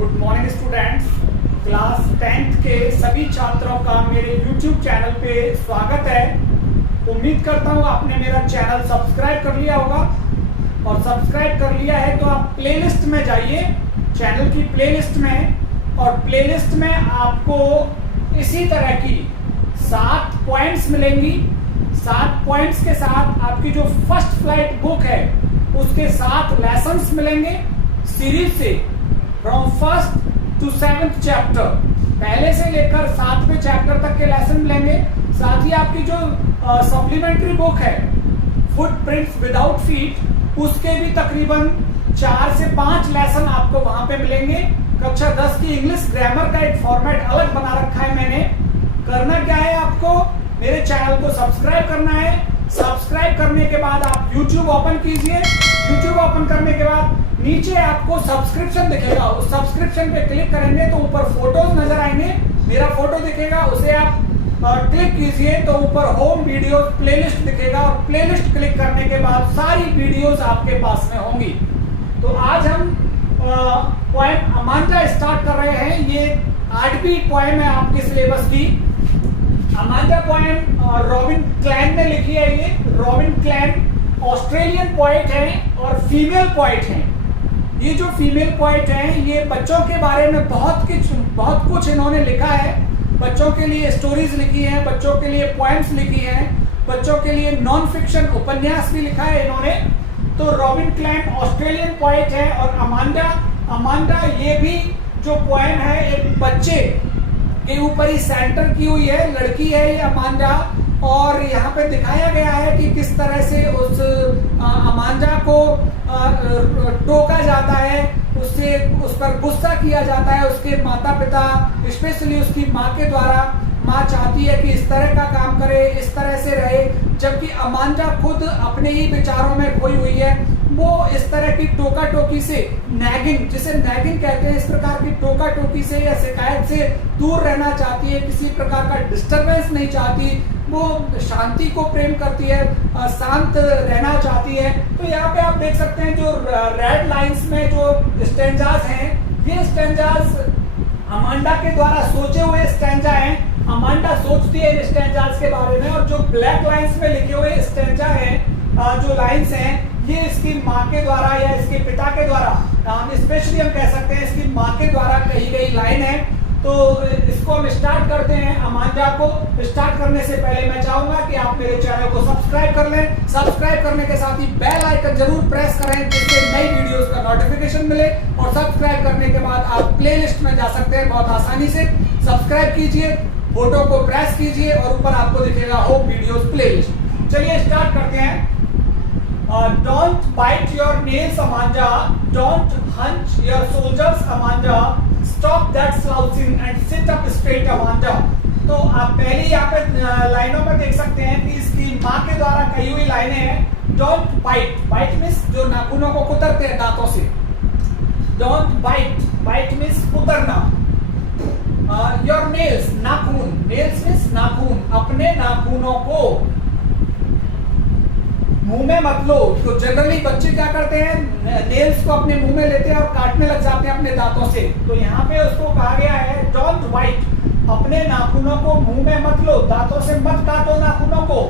Good morning students. Class 10th के सभी छात्रों का मेरे YouTube चैनल पे स्वागत है। उम्मीद करता हूँ आपने मेरा चैनल सब्सक्राइब कर लिया होगा, और सब्सक्राइब कर लिया है तो आप प्लेलिस्ट में जाइए, चैनल की प्लेलिस्ट में, और प्लेलिस्ट में आपको इसी तरह की 7 पॉइंट्स मिलेंगी। 7 पॉइंट्स के साथ आपकी जो फर्स्ट फ्लाइट बुक है उसके 7 लेसन्स मिलेंगे सीरीज से, from 1st to 7th chapter, पहले से लेकर 7वें चैप्टर तक के लेसन मिलेंगे। साथ ही आपकी जो सप्लीमेंट्री बुक है फुटप्रिंट्स विदाउट फीट, उसके भी तकरीबन 4 से 5 लेसन आपको वहां पे मिलेंगे। कक्षा 10 की इंग्लिश ग्रामर का एक फॉर्मेट अलग बना रखा है मैंने। करना क्या है, आपको मेरे चैनल को सब्सक्राइब करना है। सब्सक्राइब करने के बाद आप YouTube ओपन कीजिए। YouTube ओपन करने के बाद नीचे आपको सब्सक्रिप्शन दिखेगा, उस सब्सक्रिप्शन पे क्लिक करेंगे तो ऊपर फोटोज नजर आएंगे, मेरा फोटो दिखेगा, उसे आप क्लिक कीजिए तो ऊपर होम वीडियो प्लेलिस्ट दिखेगा, और प्लेलिस्ट क्लिक करने के बाद सारी वीडियोस आपके पास में होंगी। तो आज हम पोएम अमांडा स्टार्ट कर रहे हैं। ये 8वीं पोएम है आपके सिलेबस की। अमांडा पोएम रॉबिन क्लैन ने लिखी है। ये रॉबिन क्लैन ऑस्ट्रेलियन पोएट हैं और फीमेल पोएट हैं। ये जो फीमेल पोएट हैं ये बच्चों के बारे में बहुत कुछ इन्होंने लिखा है। बच्चों के लिए स्टोरीज लिखी हैं, बच्चों के लिए पोएम्स लिखी हैं, बच्चों के लिए नॉन फिक्शन उपन्यास भी लिखा है इन्होंने। तो रॉबिन क्लैन ऑस्ट्रेलियन पोएट है, और अमांडा ये भी जो पोएम है एक बच्चे के ऊपर ही सेंटर की हुई है। लड़की है ये अमांडा, और यहाँ पे दिखाया गया है कि किस तरह से उस अमांडा को टोका जाता है, उस पर गुस्सा किया जाता है उसके माता पिता, स्पेशली उसकी माँ के द्वारा। माँ चाहती है कि इस तरह का काम करे, इस तरह से रहे, जबकि अमांडा खुद अपने ही विचारों में खोई हुई है। वो इस तरह की टोका टोकी से, नैगिंग, जिसे नैगिंग कहते हैं, इस प्रकार की टोका टोकी से या शिकायत से दूर रहना चाहती है, किसी प्रकार का डिस्टरबेंस नहीं चाहती। वो शांति को प्रेम करती है, शांत रहना चाहती है। तो यहाँ पे आप देख सकते हैं जो रेड लाइंस में जो स्टैंजास हैं, ये स्टैंजास अमांडा के द्वारा सोचे हुए स्टैंजा हैं। अमांडा सोचती है इन स्टैंजास के बारे में, और जो ब्लैक लाइंस में लिखे हुए स्टैंजा हैं, जो लाइंस हैं, ये इसकी माँ के द्वारा या इसके पिता के द्वारा, स्पेशली हम कह सकते हैं इसकी माँ के द्वारा कही गई लाइन है। तो इसको हम स्टार्ट करते हैं। अमांडा को स्टार्ट करने से पहले मैं चाहूंगा कि आप मेरे चैनल को सब्सक्राइब कर लें। सब्सक्राइब करने के साथ ही बेल आइकन जरूर प्रेस करें, जिससे नई वीडियोस का नोटिफिकेशन मिले। और सब्सक्राइब करने के बाद आप प्लेलिस्ट में जा सकते हैं बहुत आसानी से। सब्सक्राइब कीजिए, फोटो को प्रेस कीजिए, और ऊपर आपको दिखेगा होम वीडियोस प्लेलिस्ट। चलिए स्टार्ट करते हैं। Don't bite your nails, Amanda. Don't hunch your shoulders, Amanda. Stop that slouching and sit up straight, Amanda. तो आप पहले यहाँ पे लाइनों में देख सकते हैं कि इसकी माँ के द्वारा कही हुई लाइनें हैं। Don't bite. Bite means जो नाखूनों को कुतरते हैं दांतों से। Don't bite. Bite means कुतरना। Your nails, नाखून। Nails means नाखून। अपने नाखूनों को मुंह में मत लो। तो जनरली बच्चे क्या करते हैं, नेल्स को अपने मुंह में लेते हैं और काटने लग जाते हैं अपने दांतों से। तो यहाँ पे उसको कहा गया है डोंट बाइट, अपने नाखूनों को मुंह में मत लो, दांतों से मत काटो नाखूनों को।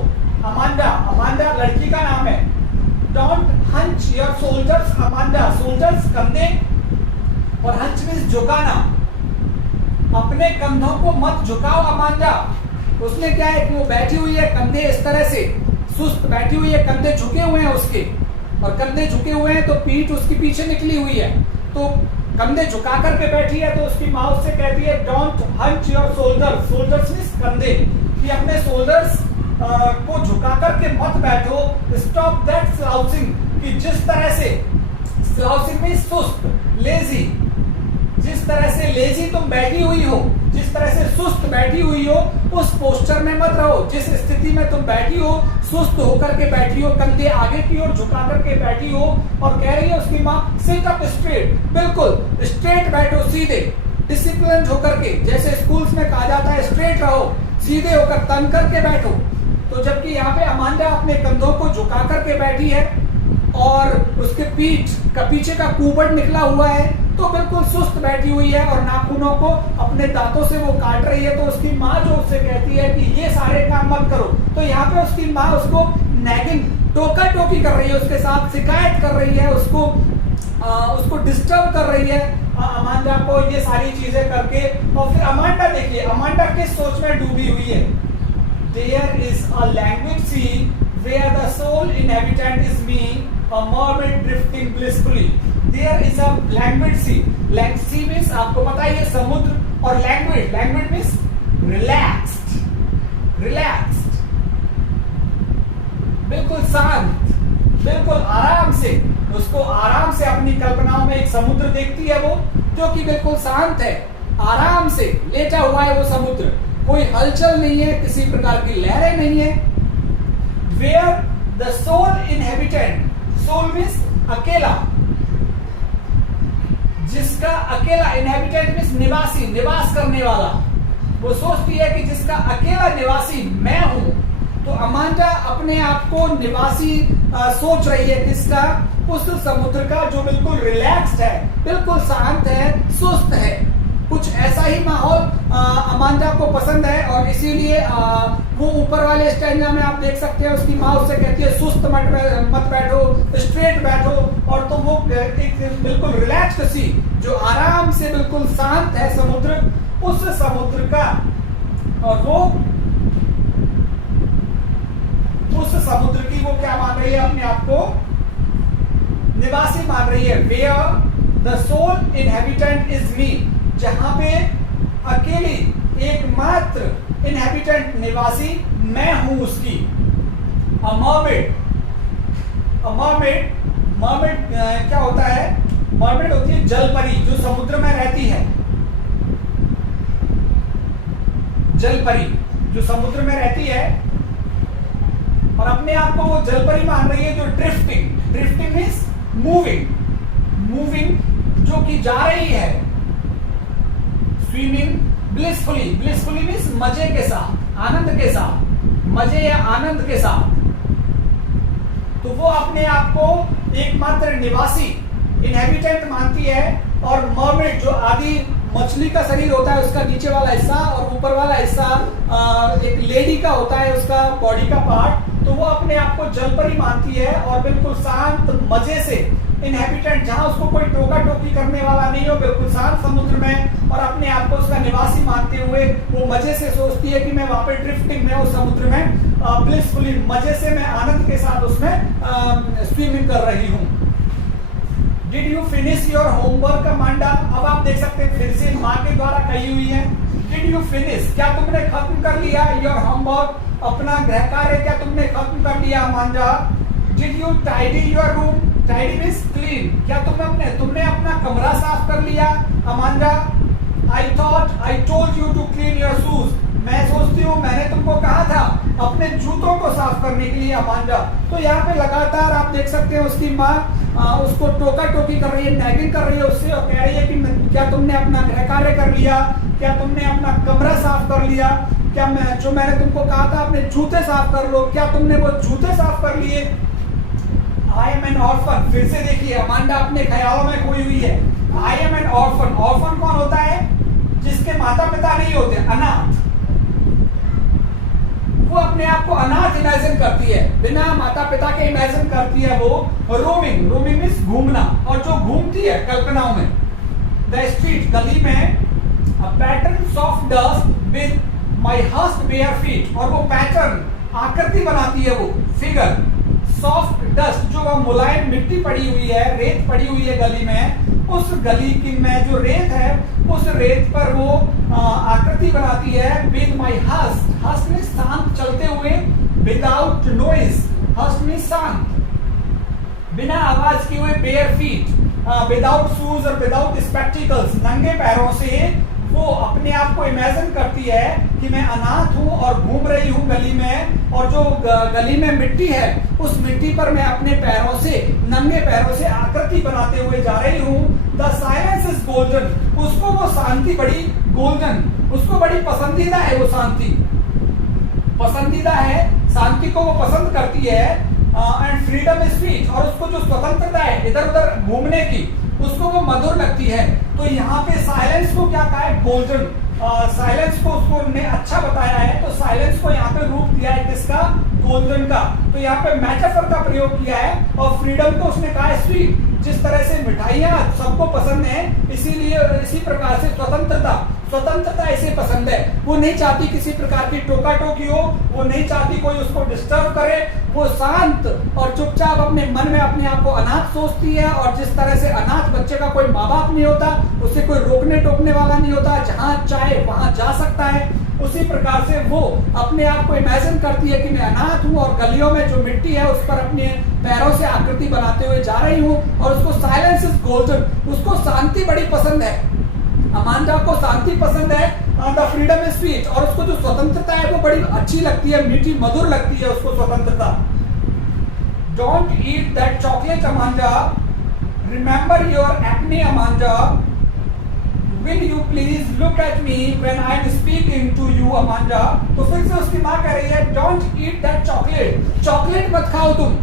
अमांडा लड़की का नाम है। Don't hunch your shoulders, Amanda. Shoulders कंधे, और हंच मींस झुकाना। अपने कंधों को मत झुकाओ अमांडा। उसमें क्या है कि वो बैठी हुई है, कंधे इस तरह से सुस्त बैठी हुई है, कंधे झुके हुए हैं उसके, और कंधे झुके हुए हैं तो पीठ उसकी पीछे निकली हुई है, तो कंधे झुका करके बैठी है। तो उसकी माँ उससे कहती है don't hunch your shoulders. Shoulders means कंधे, कि अपने शोल्डर्स को झुका करके मत बैठो। स्टॉप दैट स्लाउचिंग, कि जिस तरह से, स्लाउचिंग मींस सुस्त, लेजी, जिस तरह से लेजी तुम बैठी हुई हो, जिस तरह से सुस्त बैठी हुई हो, उस पोस्चर में मत रहो। जिस स्थिति में तुम बैठी हो, सुस्त होकर के बैठी हो, कंधे आगे की ओर झुका करके बैठी हो, और कह रही है उसकी माँ सिट अप स्ट्रेट, बिल्कुल स्ट्रेट बैठो, सीधे, डिसिप्लिन होकर के, जैसे स्कूल्स में कहा जाता है स्ट्रेट रहो, सीधे होकर तन करके बैठो। तो जबकि यहाँ पे अमांडा अपने कंधों को झुका करके बैठी है, और उसके पीठ का पीछे का कुबड़ निकला हुआ है, तो बिल्कुल सुस्त बैठी हुई है और नाखूनों को अपने दांतों से वो काट रही है। तो उसकी माँ जो उससे कहती है कि ये सारे काम मत करो, तो यहाँ पे उसकी माँ उसको नैगिंग, टोका टोकी कर रही है, उसके साथ शिकायत कर रही है, उसको डिस्टर्ब कर रही है अमांडा को ये सारी चीजें करके। और फिर अमांडा देखिए, अमांडा किस सोच में डूबी हुई है। There is a languid sea where the sole inhabitant is me, a mermaid drifting blissfully. There is a languid sea. Sea means आपको पता है ये समुद्र, और languid, languid means relaxed, relaxed, बिल्कुल शांत, बिल्कुल आराम से। उसको आराम से अपनी कल्पनाओं में एक समुद्र देखती है वो, जो कि बिल्कुल शांत है, आराम से लेटा हुआ है वो समुद्र, कोई हलचल नहीं है, किसी प्रकार की लहरें नहीं है। Where the sole inhabitant, soul means अकेला, जिसका अकेला, inhabitant means निवासी, निवास करने वाला, वो सोचती है कि जिसका अकेला निवासी मैं हूं। तो अमांडा अपने आप को निवासी सोच रही है, किसका, उस समुद्र का जो बिल्कुल रिलैक्स्ड है, बिल्कुल शांत है, सुस्त है। कुछ ऐसा ही माहौल अमांडा को पसंद है, और इसीलिए वो ऊपर वाले स्टैंजा में आप देख सकते हैं उसकी माँ उससे कहती है सुस्त मत बैठो, स्ट्रेट बैठो। और तो वो एक बिल्कुल रिलैक्स्ड सी, जो आराम से बिल्कुल शांत है समुद्र, उस समुद्र का, और वो उस समुद्र की वो क्या मान रही है, अपने आप को निवासी मान रही है। Where the sole inhabitant is me, जहां पे अकेली एकमात्र इनहेबिटेंट निवासी मैं हूं उसकी। मर्मेड क्या होता है, मर्मेड होती है जल परी, जो समुद्र में रहती है, जल परी जो समुद्र में रहती है, और अपने आप को वो जल परी मान रही है जो ड्रिफ्टिंग मींस मूविंग, जो कि जा रही है। स्विमिंग ब्लिसफुली मींस मजे के साथ, आनंद के साथ, मजे या आनंद के साथ। तो वो अपने आप को एकमात्र निवासी, इनहेबिटेंट मानती है। और मर्मेड जो आदि मछली का शरीर होता है, उसका नीचे वाला हिस्सा और ऊपर वाला हिस्सा एक लेडी का होता है, उसका बॉडी का पार्ट, तो वो अपने आप को जलपरी मानती है और बिल्कुल शांत मजे से इनहेबिटेंट, जहां उसको कोई टोका टोकी करने वाला नहीं हो, बिल्कुल शांत समुद्र में, और अपने आप को उसका निवासी मानते हुए वो मजे से सोचती है कि मैं वहां पे ड्रिफ्टिंग में उस समुद्र में ब्लिसफुली मजे से मैं आनंद के साथ उसमें स्विमिंग कर रही हूँ। Did you finish your homework Amanda? अब आप देख सकते हैं फिर से माँ के द्वारा कही हुई है, डिड यू फिनिश, क्या तुमने खत्म कर लिया योर होमवर्क, अपना गृह कार्य क्या तुमने खत्म कर लिया Amanda? Did you tidy your room, tidy means clean, क्या तुमने अपना कमरा साफ कर लिया Amanda? I told you to clean your shoes, मैं सोचती हूँ मैंने तुमको कहा था अपने जूतों को साफ करने के लिए अमांडा। तो यहाँ पे लगातार आप देख सकते हैं उसकी माँ उसको टोका टोकी कर रही है, नैगिंग कर रही है उससे, और कह रही है कि क्या तुमने अपना गृह कार्य कर लिया, क्या तुमने अपना कमरा साफ कर लिया, क्या जो मैंने तुमको कहा था अपने जूते साफ कर लो, क्या तुमने वो जूते साफ कर लिए? आई एम एन ऑर्फन, फिर से देखिए अमांडा अपने ख्यालों में खोई हुई है। I M N orphan, orphan कौन होता है? जिसके माता पिता नहीं होते, अनाथ। वो अपने आप को अनाथ इमेजिन करती है, बिना माता पिता के इमेजिन करती है वो। रोमिंग मीन्स घूमना, और जो घूमती है कल्पनाओं में। द स्ट्रीट, गली में, a pattern of dust with my hushed bare feet, और वो पैटर्न आकृति बनाती है, वो फिगर, सॉफ्ट डस्ट, जो वह मुलायम मिट्टी पड़ी हुई है, रेत पड़ी हुई है गली में, उस गली की में जो रेत है, उस रेत पर वो आकृति बनाती है। विद माय हस्ट में शांत चलते हुए, विदाउट नॉइज, हस्ट में शांत, बिना आवाज किए हुए, बेयर फीट, विदाउट शूज और विदाउट स्पेक्टिकल्स, नंगे पैरों से वो अपने आप को इमेजिन करती है कि मैं अनाथ हूं और घूम रही हूं गली में, और जो गली में मिट्टी है उस मिट्टी पर मैं अपने पैरों से, नंगे पैरों से आकृति बनाते हुए जा रही हूं। द साइलेंस इज गोल्डन, उसको वो शांति बड़ी गोल्डन, उसको बड़ी पसंदीदा है, वो शांति पसंदीदा है, शांति को वो पसंद करती है। एंड फ्रीडम इज स्पीच, और उसको जो स्वतंत्रता है इधर उधर घूमने की, उसको वो मधुर लगती है। तो यहाँ पे साइलेंस को क्या कहा है, गोल्डन। साइलेंस को उसको ने अच्छा बताया है, तो साइलेंस को यहाँ पे रूप दिया है किसका, गोल्डन का। तो यहाँ पे मेटाफर का प्रयोग किया है। और फ्रीडम को उसने कहा है स्वीट। जिस तरह से मिठाइयाँ सबको पसंद है, इसीलिए इसी प्रकार से स्वतंत्रता इसे पसंद है। वो नहीं चाहती किसी प्रकार की टोका टोकी हो, वो नहीं चाहती कोई उसको डिस्टर्ब करे। वो शांत और चुपचाप अपने मन में अपने आप को अनाथ सोचती है। और जिस तरह से अनाथ बच्चे का कोई माँ बाप नहीं होता, उसे कोई रोकने टोकने वाला नहीं होता, जहां चाहे वहां जा सकता है, उसी प्रकार से वो अपने आप को इमेजिन करती है कि मैं अनाथ हूँ और गलियों में जो मिट्टी है उस पर अपने पैरों से आकृति बनाते हुए जा रही हूँ। और उसको साइलेंस इज गोल्डन, उसको शांति बड़ी पसंद है। अमांडा को शांति पसंद है, द फ्रीडम इज स्वीट। और उसको जो स्वतंत्रता है वो बड़ी अच्छी लगती है, मीठी मधुर लगती है उसको स्वतंत्रता। Don't eat that chocolate Amanda, remember your acne Amanda, Will you please look at me when I am speaking to you, Amanda? तो फिर से उसकी माँ कह रही है, Don't eat that chocolate. Chocolate मत खाओ तुम।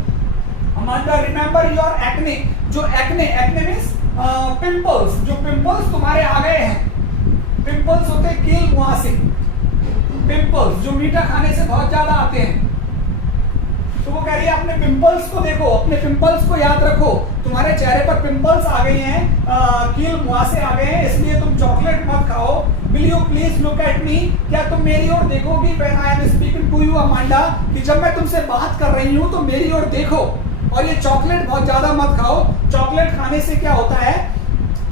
Amanda, remember your acne. जो acne means pimples. जो pimples तुम्हारे आ गए हैं, pimples होते हैं कील मुहासे, pimples जो मीठा खाने से बहुत ज्यादा आते हैं। तो वो कह रही है अपने पिंपल्स को देखो, अपने पिंपल्स को याद रखो। तुम्हारे चेहरे पर पिंपल्स आ गई हैं, कील मुहासे आ गए हैं, इसलिए तुम चॉकलेट मत खाओ। Will you please look at me, क्या तुम मेरी ओर देखोगी when I am speaking to you Amanda, कि जब मैं तुमसे बात कर रही हूँ तो मेरी ओर देखो। और ये चॉकलेट बहुत ज्यादा मत खाओ। चॉकलेट खाने से क्या होता है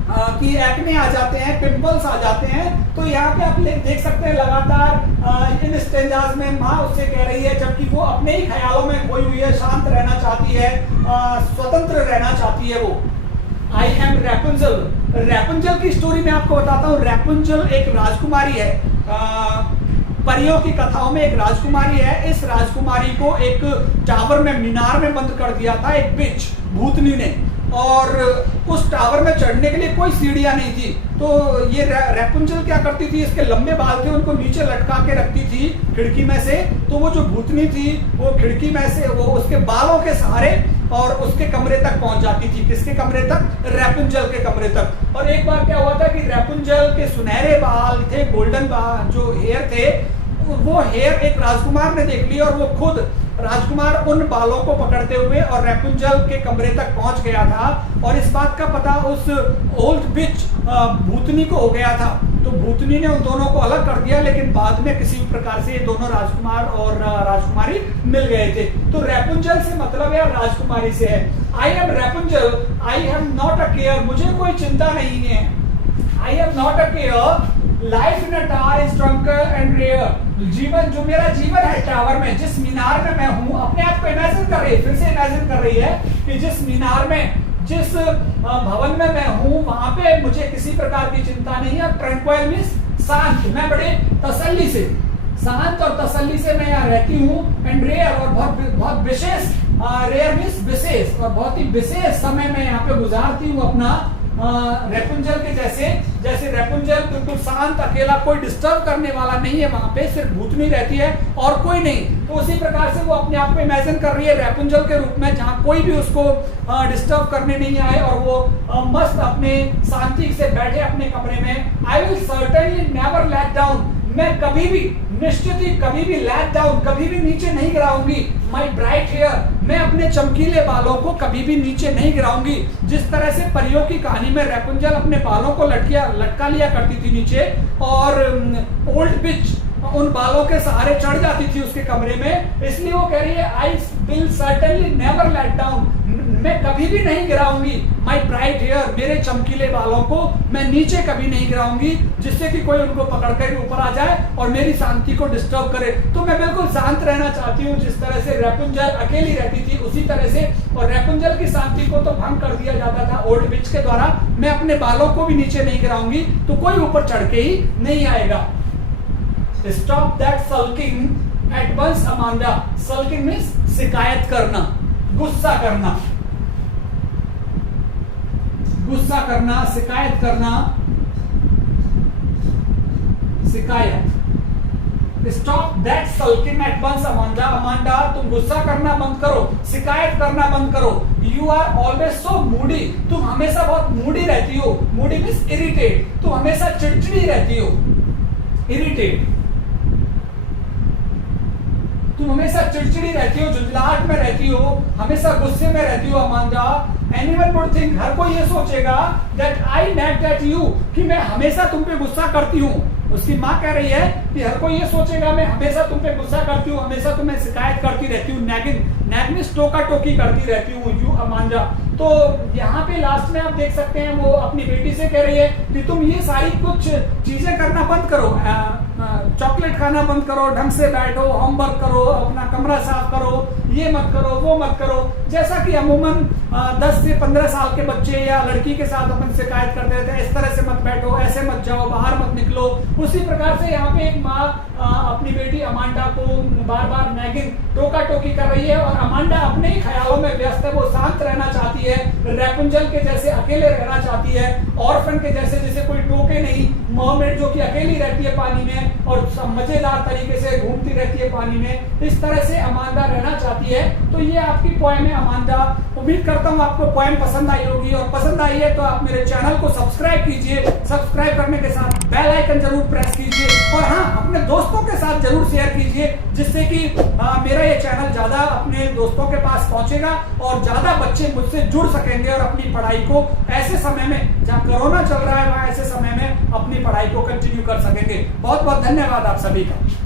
कि एक्ने आ जाते हैं, पिंपल्स आ जाते हैं। तो यहाँ पे आप देख सकते हैं लगातार इन स्टेंजाज में माँ उससे कह रही है, जबकि वो अपने ही ख्यालों में खोई हुई है, शांत रहना चाहती है, स्वतंत्र रहना चाहती है वो। आई एम रैपुंजल। रैपुंजल की स्टोरी मैं आपको बताता हूँ। रैपुंजल एक राजकुमारी है, परियों की कथाओं में एक राजकुमारी है। इस राजकुमारी को एक टावर में, मीनार में बंद कर दिया था एक बिच, भूतनी ने। और उस टावर में चढ़ने के लिए कोई सीढ़ियां नहीं थी। तो ये रैपुंजल क्या करती थी, इसके लंबे बाल थे, उनको नीचे लटका के रखती थी खिड़की में से। तो वो जो भूतनी थी वो खिड़की में से वो उसके बालों के सहारे और उसके कमरे तक पहुंच जाती थी। किसके कमरे तक, रैपुंजल के कमरे तक। और एक बार क्या हुआ था कि रैपुंजल के सुनहरे बाल थे, गोल्डन बाल जो हेयर थे, वो हेयर एक राजकुमार ने देख ली। और वो खुद राजकुमार उन बालों को पकड़ते हुए और रैपुंजल के कमरे तक पहुंच गया था। और इस बात का पता उस ओल्ड बिच भूतनी को हो गया था। तो भूतनी ने उन दोनों को अलग कर दिया, लेकिन बाद में किसी भी प्रकार से ये दोनों राजकुमार और राजकुमारी मिल गए थे। तो रैपुंजल से मतलब है राजकुमारी से है। I am Rapunzel, I have not a care, मुझे कोई चिंता नहीं है। I have not a care, life in a tower is trunkle and rare. जीवन, जो मेरा जीवन है टावर में, जिस मीनार में मैं हूँ, अपने आप को इमेजिन कर रही है, फिर से इमेजिन कर रही है कि जिस मीनार में, जिस भवन में मैं हूँ, वहां पे मुझे किसी प्रकार की चिंता नहीं है। ट्रंक्विल मींस शांत, मैं बड़े तसल्ली से, शांत और तसल्ली से मैं यहाँ रहती हूँ। एंड रेयर, और बहुत विशेष, रेयर मींस विशेष, और बहुत ही विशेष समय मैं यहाँ पे गुजारती हूँ अपना। रैपुंजल के जैसे रैपुंजल बिल्कुल शांत, अकेला, कोई डिस्टर्ब करने वाला नहीं है, वहां पे सिर्फ भूतनी रहती है और कोई नहीं। तो उसी प्रकार से वो अपने आप को इमेजिन कर रही है रैपुंजल के रूप में, जहां कोई भी उसको डिस्टर्ब करने नहीं आए और वो मस्त अपने शांति से बैठे अपने कमरे में। I will certainly never let down, मैं कभी भी, निश्चित ही कभी भी लेट डाउन, कभी भी नीचे नहीं गिराऊंगी। माई ब्राइट हेयर, मैं अपने चमकीले बालों को कभी भी नीचे नहीं गिराऊंगी। जिस तरह से परियों की कहानी में रैपुंजल अपने बालों को लटका लिया करती थी नीचे, और ओल्ड बिच उन बालों के सहारे चढ़ जाती थी उसके कमरे में, इसलिए वो कह रही है I will certainly never let down, मैं कभी भी नहीं गिराऊंगी। माई ब्राइट हेयर, मेरे चमकीले बालों को मैं नीचे कभी नहीं गिराऊंगी, जिससे कि कोई उनको पकड़कर ऊपर आ जाए और मेरी शांति को डिस्टर्ब करे। तो मैं बिल्कुल शांत रहना चाहती हूँ, जिस तरह से रैपुंजल अकेली रहती थी उसी तरह से। और रैपुंजल की शांति को तो भंग कर दिया जाता था ओल्ड बिच के द्वारा। मैं अपने बालों को भी नीचे नहीं गिराऊंगी, तो कोई ऊपर चढ़ के ही नहीं आएगा। Stop that sulking at once Amanda. Sulking means शिकायत करना, गुस्सा करना, गुस्सा करना, शिकायत करना, शिकायत। Stop that sulking at once Amanda. Amanda, तुम गुस्सा करना बंद करो, शिकायत करना बंद करो। You are always so moody, तुम हमेशा बहुत मूडी रहती हो। मूडी मीन्स इरिटेट, तुम हमेशा चिड़चिड़ी रहती हो। इरिटेट, तुम हमेशा चिड़चिड़ी रहती हो, झुंझलाहट में रहती हो, हमेशा गुस्से में रहती हो अमांडा। एनीवन वुड थिंक, हर कोई ये सोचेगा that I nag at you, कि मैं हमेशा तुम पे गुस्सा करती हूँ। उसकी माँ कह रही है कि हर कोई ये सोचेगा मैं हमेशा तुम पे गुस्सा करती हूँ, हमेशा तुम्हें शिकायत करती रहती हूँ, नैगिंग टोका टोकी करती रहती हूँ यू अमांडा। तो यहाँ पे लास्ट में आप देख सकते हैं वो अपनी बेटी से कह रही है कि तुम ये सारी कुछ चीजें करना बंद करो, चॉकलेट खाना बंद करो, ढंग से बैठो, होमवर्क करो, अपना कमरा साफ करो, ये मत करो, वो मत करो। जैसा कि अमूमन 10 से 15 साल के बच्चे या लड़की के साथ अपन शिकायत करते रहते हैं, इस तरह से मत बैठो, ऐसे मत जाओ, बाहर मत निकलो। उसी प्रकार से यहाँ पे एक माँ अपनी बेटी अमांडा को बार बार नैगिंग टोका टोकी कर रही है, और अमांडा अपने ही ख्यालों में व्यस्त है। वो शांत रहना चाहती है, रैपुंजल के जैसे अकेले रहना चाहती है, ऑर्फन के जैसे जिसे कोई टोके नहीं, मर्मेड जो कि अकेली रहती है पानी में और मजेदार तरीके से घूमती रहती है पानी में, इस तरह से अमांडा रहना चाहती है। तो ये आपकी पोएम है अमांडा। उम्मीद करता हूँ आपको पोएम पसंद आई होगी, और पसंद आई है तो आप मेरे चैनल को सब्सक्राइब कीजिए। सब्सक्राइब करने के साथ बेल आइकन जरूर प्रेस कीजिए, और हाँ, अपने दोस्तों के साथ जरूर शेयर कीजिए, जिससे कि मेरा ये चैनल ज्यादा अपने दोस्तों के पास पहुंचेगा और ज्यादा बच्चे मुझसे जुड़ सकेंगे और अपनी पढ़ाई को ऐसे समय में जहाँ कोरोना चल रहा है वहां ऐसे समय में अपनी पढ़ाई को कंटिन्यू कर सकेंगे। बहुत बहुत धन्यवाद आप सभी का।